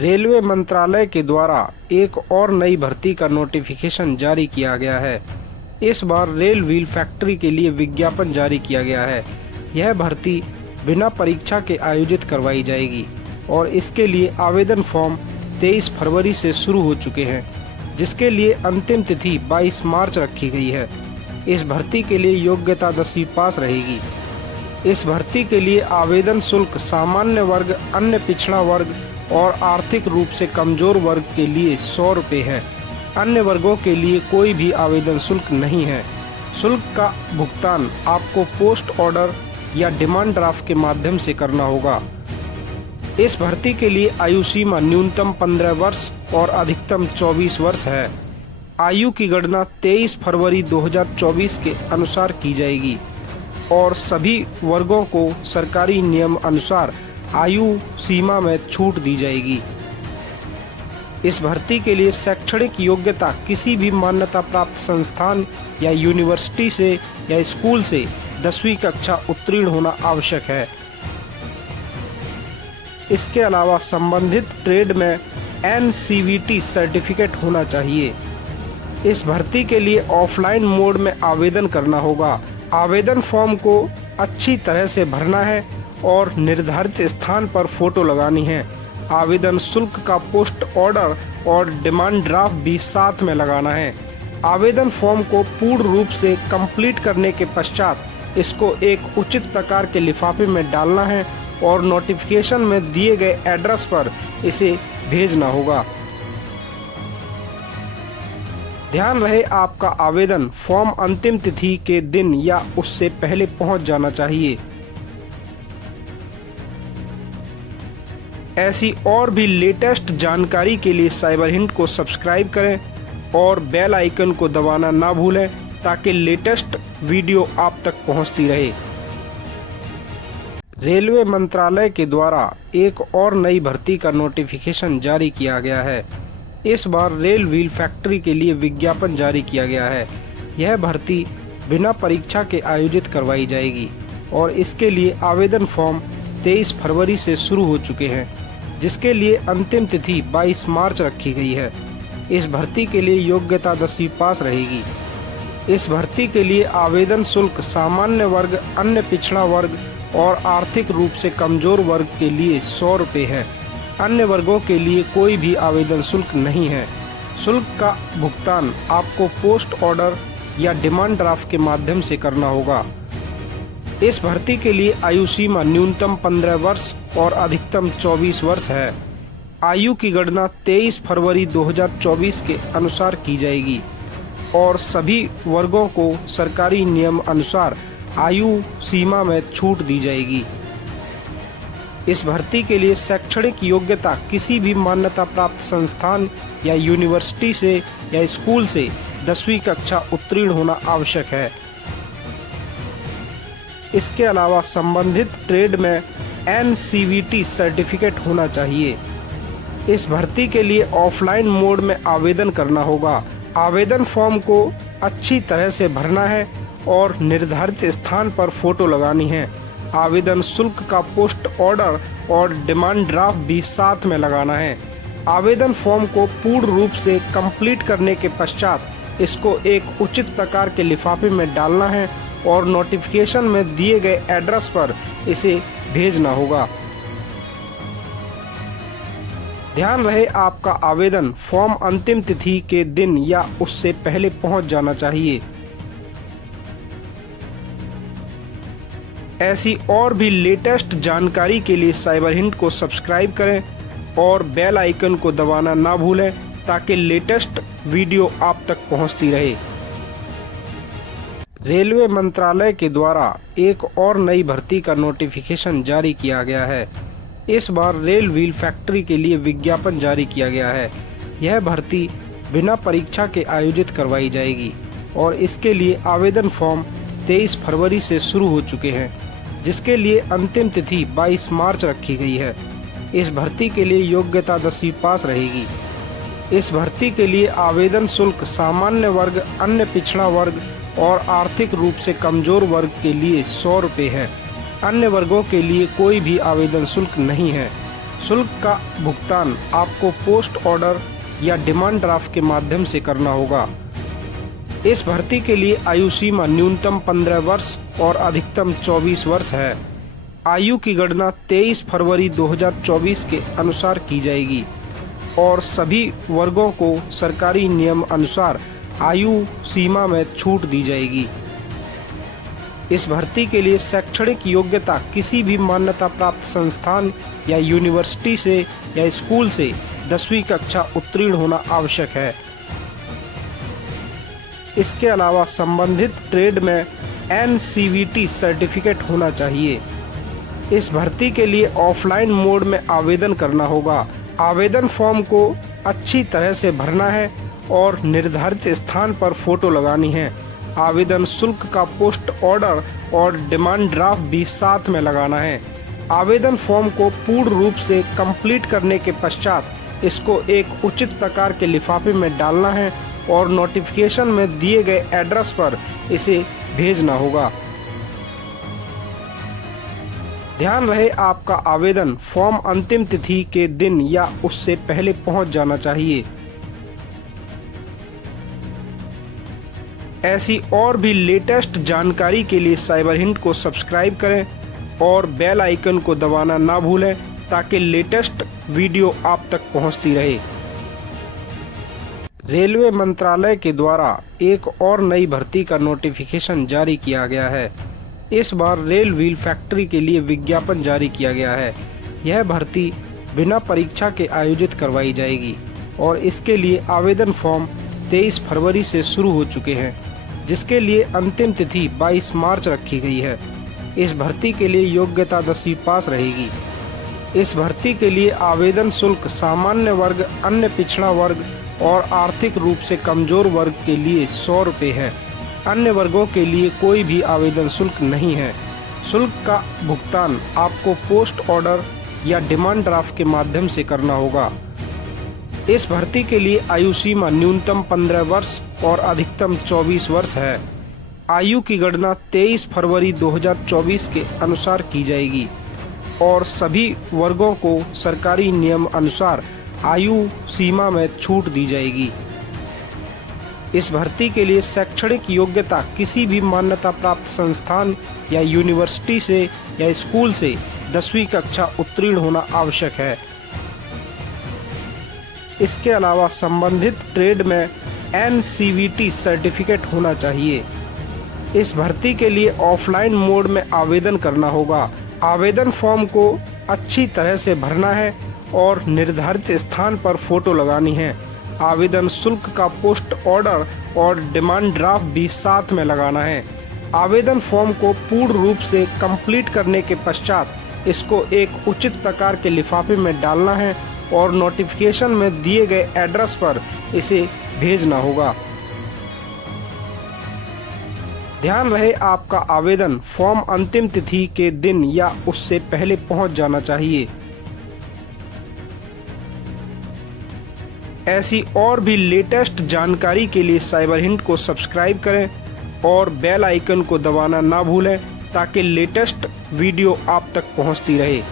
Railway मंत्रालय के द्वारा एक और नई भर्ती का नोटिफिकेशन जारी किया गया है। इस बार रेल व्हील फैक्ट्री के लिए विज्ञापन जारी किया गया है। यह भर्ती बिना परीक्षा के आयोजित करवाई जाएगी और इसके लिए आवेदन फॉर्म 23 फरवरी से शुरू हो चुके हैं, जिसके लिए अंतिम तिथि 22 मार्च रखी गई है। इस भर्ती के लिए योग्यता 10वीं पास रहेगी। इस भर्ती के लिए आवेदन शुल्क सामान्य वर्ग, अन्य पिछड़ा वर्ग और आर्थिक रूप से कमजोर वर्ग के लिए 100 रुपये है। अन्य वर्गों के लिए कोई भी आवेदन शुल्क नहीं है। शुल्क का भुगतान आपको पोस्ट ऑर्डर या डिमांड ड्राफ्ट के माध्यम से करना होगा। इस भर्ती के लिए आयु सीमा न्यूनतम 15 वर्ष और अधिकतम 24 वर्ष है। आयु की गणना 23 फरवरी 2024 के अनुसार की जाएगी और सभी वर्गों को सरकारी नियम अनुसार आयु सीमा में छूट दी जाएगी। इस भर्ती के लिए शैक्षणिक योग्यता किसी भी मान्यता प्राप्त संस्थान या यूनिवर्सिटी से या स्कूल से 10वीं कक्षा उत्तीर्ण होना आवश्यक है। इसके अलावा संबंधित ट्रेड में NCVT सर्टिफिकेट होना चाहिए। इस भर्ती के लिए ऑफलाइन मोड में आवेदन करना होगा। आवेदन फॉर्म को अच्छी तरह से भरना है और निर्धारित स्थान पर फोटो लगानी है। आवेदन शुल्क का पोस्ट ऑर्डर और डिमांड ड्राफ्ट भी साथ में लगाना है। आवेदन फॉर्म को पूर्ण रूप से कंप्लीट करने के पश्चात इसको एक उचित प्रकार के लिफाफे में डालना है और नोटिफिकेशन में दिए गए एड्रेस पर इसे भेजना होगा। ध्यान रहे, आपका आवेदन फॉर्म अंतिम तिथि के दिन या उससे पहले पहुंच जाना चाहिए। ऐसी और भी लेटेस्ट जानकारी के लिए साइबर हिंट को सब्सक्राइब करें और बेल आइकन को दबाना ना भूलें ताकि लेटेस्ट वीडियो आप तक पहुंचती रहे। रेलवे मंत्रालय के द्वारा एक और नई भर्ती का नोटिफिकेशन जारी किया गया है। इस बार रेल व्हील फैक्ट्री के लिए विज्ञापन जारी किया गया है। यह भर्ती बिना परीक्षा के आयोजित करवाई जाएगी और इसके लिए आवेदन फॉर्म 23 फरवरी से शुरू हो चुके हैं, जिसके लिए अंतिम तिथि 22 मार्च रखी गई है। इस भर्ती के लिए योग्यता 10वीं पास रहेगी। इस भर्ती के लिए आवेदन शुल्क सामान्य वर्ग, अन्य पिछड़ा वर्ग और आर्थिक रूप से कमजोर वर्ग के लिए 100 रुपये है। अन्य वर्गों के लिए कोई भी आवेदन शुल्क नहीं है। शुल्क का भुगतान आपको पोस्ट ऑर्डर या डिमांड ड्राफ्ट के माध्यम से करना होगा। इस भर्ती के लिए आयु सीमा न्यूनतम 15 वर्ष और अधिकतम 24 वर्ष है। आयु की गणना 23 फरवरी 2024 के अनुसार की जाएगी और सभी वर्गों को सरकारी नियम अनुसार आयु सीमा में छूट दी जाएगी। इस भर्ती के लिए शैक्षणिक योग्यता किसी भी मान्यता प्राप्त संस्थान या यूनिवर्सिटी से या स्कूल से 10वीं कक्षा उत्तीर्ण होना आवश्यक है। इसके अलावा संबंधित ट्रेड में NCVT सर्टिफिकेट होना चाहिए। इस भर्ती के लिए ऑफलाइन मोड में आवेदन करना होगा। आवेदन फॉर्म को अच्छी तरह से भरना है और निर्धारित स्थान पर फोटो लगानी है। आवेदन शुल्क का पोस्ट ऑर्डर और डिमांड ड्राफ्ट भी साथ में लगाना है। आवेदन फॉर्म को पूर्ण रूप से कंप्लीट करने के पश्चात इसको एक उचित प्रकार के लिफाफे में डालना है और नोटिफिकेशन में दिए गए एड्रेस पर इसे भेजना होगा। ध्यान रहे, आपका आवेदन फॉर्म अंतिम तिथि के दिन या उससे पहले पहुंच जाना चाहिए। ऐसी और भी लेटेस्ट जानकारी के लिए साइबर हिंट को सब्सक्राइब करें और बेल आइकन को दबाना ना भूलें ताकि लेटेस्ट वीडियो आप तक पहुंचती रहे। रेलवे मंत्रालय के द्वारा एक और नई भर्ती का नोटिफिकेशन जारी किया गया है। इस बार रेल व्हील फैक्ट्री के लिए विज्ञापन जारी किया गया है। यह भर्ती बिना परीक्षा के आयोजित करवाई जाएगी और इसके लिए आवेदन फॉर्म 23 फरवरी से शुरू हो चुके हैं, जिसके लिए अंतिम तिथि 22 मार्च रखी गई है। इस भर्ती के लिए योग्यता 10वीं पास रहेगी। इस भर्ती के लिए आवेदन शुल्क सामान्य वर्ग, अन्य पिछड़ा वर्ग और आर्थिक रूप से कमजोर वर्ग के लिए 100 रुपये है। अन्य वर्गों के लिए कोई भी आवेदन शुल्क नहीं है। शुल्क का भुगतान आपको पोस्ट ऑर्डर या डिमांड ड्राफ्ट के माध्यम से करना होगा। इस भर्ती के लिए आयु सीमा न्यूनतम 15 वर्ष और अधिकतम 24 वर्ष है। आयु की गणना 23 फरवरी 2024 के अनुसार की जाएगी और सभी वर्गों को सरकारी नियम अनुसार आयु सीमा में छूट दी जाएगी। इस भर्ती के लिए शैक्षणिक योग्यता किसी भी मान्यता प्राप्त संस्थान या यूनिवर्सिटी से या स्कूल से 10वीं कक्षा उत्तीर्ण होना आवश्यक है। इसके अलावा संबंधित ट्रेड में NCVT सर्टिफिकेट होना चाहिए। इस भर्ती के लिए ऑफलाइन मोड में आवेदन करना होगा। आवेदन फॉर्म को अच्छी तरह से भरना है और निर्धारित स्थान पर फोटो लगानी है। आवेदन शुल्क का पोस्ट ऑर्डर और डिमांड ड्राफ्ट भी साथ में लगाना है। आवेदन फॉर्म को पूर्ण रूप से कंप्लीट करने के पश्चात इसको एक उचित प्रकार के लिफाफे में डालना है और नोटिफिकेशन में दिए गए एड्रेस पर इसे भेजना होगा। ध्यान रहे, आपका आवेदन फॉर्म अंतिम तिथि के दिन या उससे पहले पहुंच जाना चाहिए। ऐसी और भी लेटेस्ट जानकारी के लिए साइबर हिंट को सब्सक्राइब करें और बेल आइकन को दबाना ना भूलें ताकि लेटेस्ट वीडियो आप तक पहुंचती रहे। रेलवे मंत्रालय के द्वारा एक और नई भर्ती का नोटिफिकेशन जारी किया गया है। इस बार रेल व्हील फैक्ट्री के लिए विज्ञापन जारी किया गया है। यह भर्ती बिना परीक्षा के आयोजित करवाई जाएगी और इसके लिए आवेदन फॉर्म 23 फरवरी से शुरू हो चुके हैं, जिसके लिए अंतिम तिथि 22 मार्च रखी गई है। इस भर्ती के लिए योग्यता 10वीं पास रहेगी। इस भर्ती के लिए आवेदन शुल्क सामान्य वर्ग, अन्य पिछड़ा वर्ग और आर्थिक रूप से कमजोर वर्ग के लिए 100 रुपये है। अन्य वर्गों के लिए कोई भी आवेदन शुल्क नहीं है। शुल्क का भुगतान आपको पोस्ट ऑर्डर या डिमांड ड्राफ्ट के माध्यम से करना होगा। इस भर्ती के लिए आयु सीमा न्यूनतम 15 वर्ष और अधिकतम 24 वर्ष है। आयु की गणना 23 फरवरी 2024 के अनुसार की जाएगी और सभी वर्गों को सरकारी नियम अनुसार आयु सीमा में छूट दी जाएगी। इस भर्ती के लिए शैक्षणिक योग्यता किसी भी मान्यता प्राप्त संस्थान या यूनिवर्सिटी से या स्कूल से 10वीं कक्षा उत्तीर्ण होना आवश्यक है। इसके अलावा संबंधित ट्रेड में NCVT सर्टिफिकेट होना चाहिए। इस भर्ती के लिए ऑफलाइन मोड में आवेदन करना होगा। आवेदन फॉर्म को अच्छी तरह से भरना है और निर्धारित स्थान पर फोटो लगानी है। आवेदन शुल्क का पोस्ट ऑर्डर और डिमांड ड्राफ्ट भी साथ में लगाना है। आवेदन फॉर्म को पूर्ण रूप से कंप्लीट करने के पश्चात इसको एक उचित प्रकार के लिफाफे में डालना है और नोटिफिकेशन में दिए गए एड्रेस पर इसे भेजना होगा। ध्यान रहे, आपका आवेदन फॉर्म अंतिम तिथि के दिन या उससे पहले पहुंच जाना चाहिए। ऐसी और भी लेटेस्ट जानकारी के लिए साइबर हिंट को सब्सक्राइब करें और बेल आइकन को दबाना ना भूलें ताकि लेटेस्ट वीडियो आप तक पहुंचती रहे।